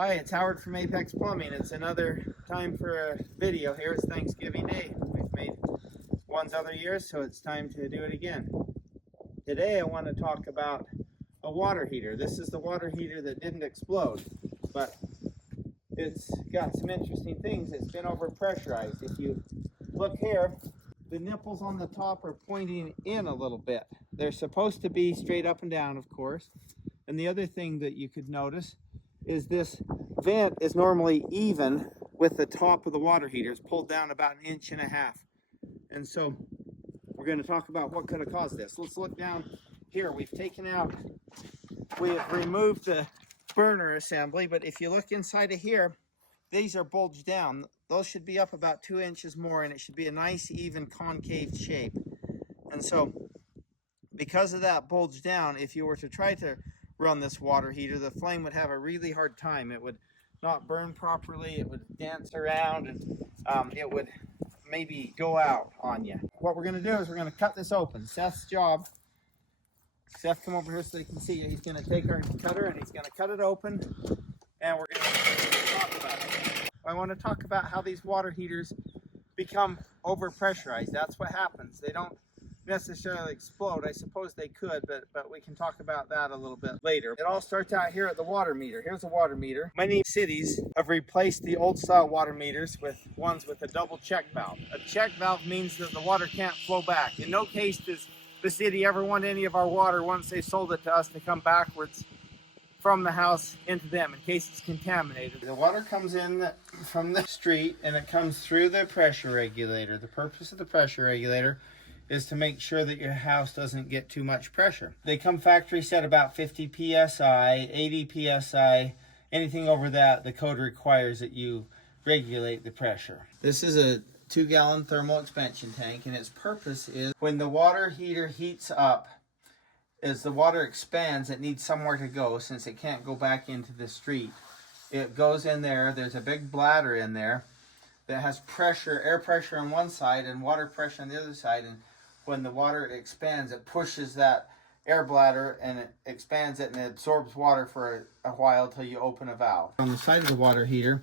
Hi, it's Howard from Apex Plumbing. It's another time for a video here. It's Thanksgiving Day. We've made ones other years, so it's time to do it again. Today I want to talk about a water heater. This is the water heater that didn't explode, but it's got some interesting things. It's been overpressurized. If you look here, the nipples on the top are pointing in a little bit. They're supposed to be straight up and down, of course. And the other thing that you could notice is this vent is normally even with the top of the water heater. It's pulled down about 1.5 inches. And so we're going to talk about what could have caused this. Let's look down here. We have removed the burner assembly, but if you look inside of here, these are bulged down. Those should be up about 2 inches more, and it should be a nice even concave shape. And so because of that bulge down, if you were to try to run this water heater, the flame would have a really hard time. It would not burn properly, it would dance around, and it would maybe go out on you. What we're going to do is we're going to cut this open. Seth's job, Seth, come over here so they can see you. He's going to take our cutter and he's going to cut it open, and we're going to talk about it. I want to talk about how these water heaters become overpressurized. That's what happens. They don't necessarily explode. I suppose they could, but we can talk about that a little bit later. It all starts out here at the water meter. Here's a water meter. Many cities have replaced the old style water meters with ones with a double check valve. A check valve means that the water can't flow back. In no case does the city ever want any of our water, once they sold it to us, to come backwards from the house into them in case it's contaminated. The water comes in from the street and it comes through the pressure regulator. The purpose of the pressure regulator is to make sure that your house doesn't get too much pressure. They come factory set about 50 psi, 80 psi. Anything over that, the code requires that you regulate the pressure. This is a 2-gallon thermal expansion tank, and its purpose is when the water heater heats up, as the water expands, it needs somewhere to go since it can't go back into the street. It goes in there. There's a big bladder in there that has pressure, air pressure on one side and water pressure on the other side, and when the water expands, it pushes that air bladder and it expands it and it absorbs water for a while till you open a valve. On the side of the water heater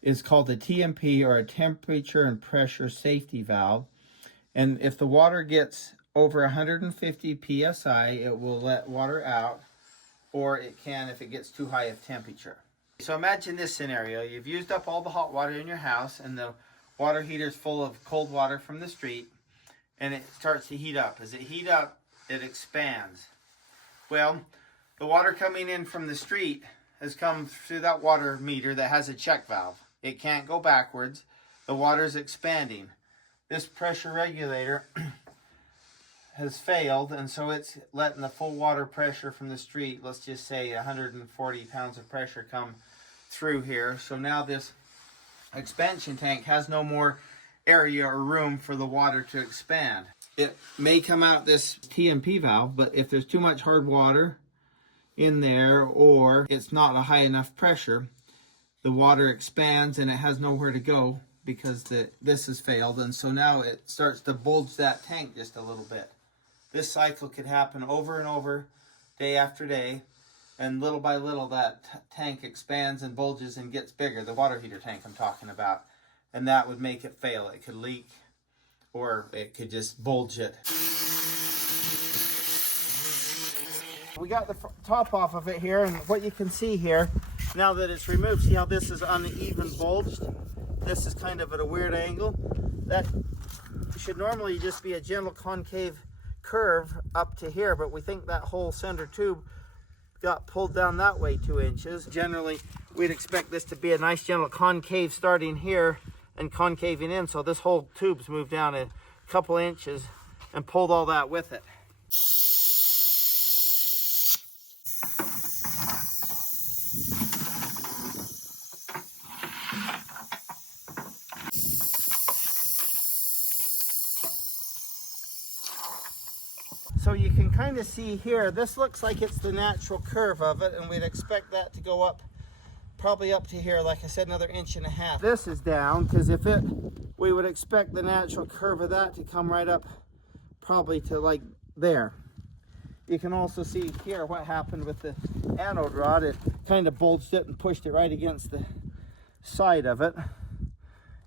is called a TMP, or a temperature and pressure safety valve. And if the water gets over 150 psi, it will let water out, or it can if it gets too high of temperature. So imagine this scenario. You've used up all the hot water in your house and the water heater is full of cold water from the street, and it starts to heat up. As it heats up, it expands. Well, the water coming in from the street has come through that water meter that has a check valve. It can't go backwards. The water is expanding. This pressure regulator has failed, and so it's letting the full water pressure from the street, let's just say 140 pounds of pressure, come through here. So now this expansion tank has no more area or room for the water to expand. It may come out this TMP valve, but if there's too much hard water in there, or it's not a high enough pressure, the water expands and it has nowhere to go because this has failed, and so now it starts to bulge that tank just a little bit. This cycle could happen over and over, day after day, and little by little that tank expands and bulges and gets bigger, the water heater tank I'm talking about, and that would make it fail. It could leak, or it could just bulge it. We got the top off of it here, and what you can see here, now that it's removed, see how this is uneven bulged? This is kind of at a weird angle. That should normally just be a gentle concave curve up to here, but we think that whole center tube got pulled down that way 2 inches. Generally, we'd expect this to be a nice gentle concave starting here and concaving in, so this whole tube's moved down a couple inches and pulled all that with it. So you can kind of see here, this looks like it's the natural curve of it, and we'd expect that to go up probably up to here, like I said, another 1.5 inches. This is down, because we would expect the natural curve of that to come right up probably to like there. You can also see here what happened with the anode rod, it kind of bulged it and pushed it right against the side of it.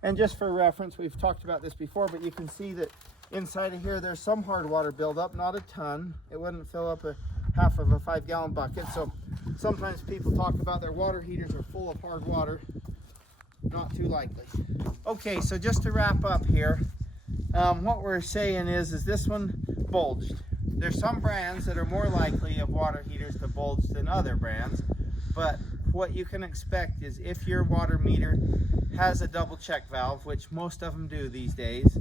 And just for reference, we've talked about this before, but you can see that inside of here there's some hard water buildup, not a ton. It wouldn't fill up a half of a 5-gallon bucket. So sometimes people talk about their water heaters are full of hard water. Not too likely. Okay, so just to wrap up here, what we're saying is this one bulged. There's some brands that are more likely of water heaters to bulge than other brands, but what you can expect is if your water meter has a double check valve, which most of them do these days,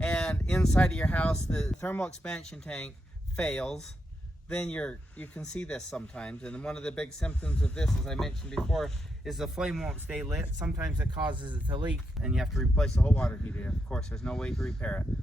and inside of your house the thermal expansion tank fails, then you can see this sometimes. And one of the big symptoms of this, as I mentioned before, is the flame won't stay lit. Sometimes it causes it to leak and you have to replace the whole water heater. Of course, there's no way to repair it.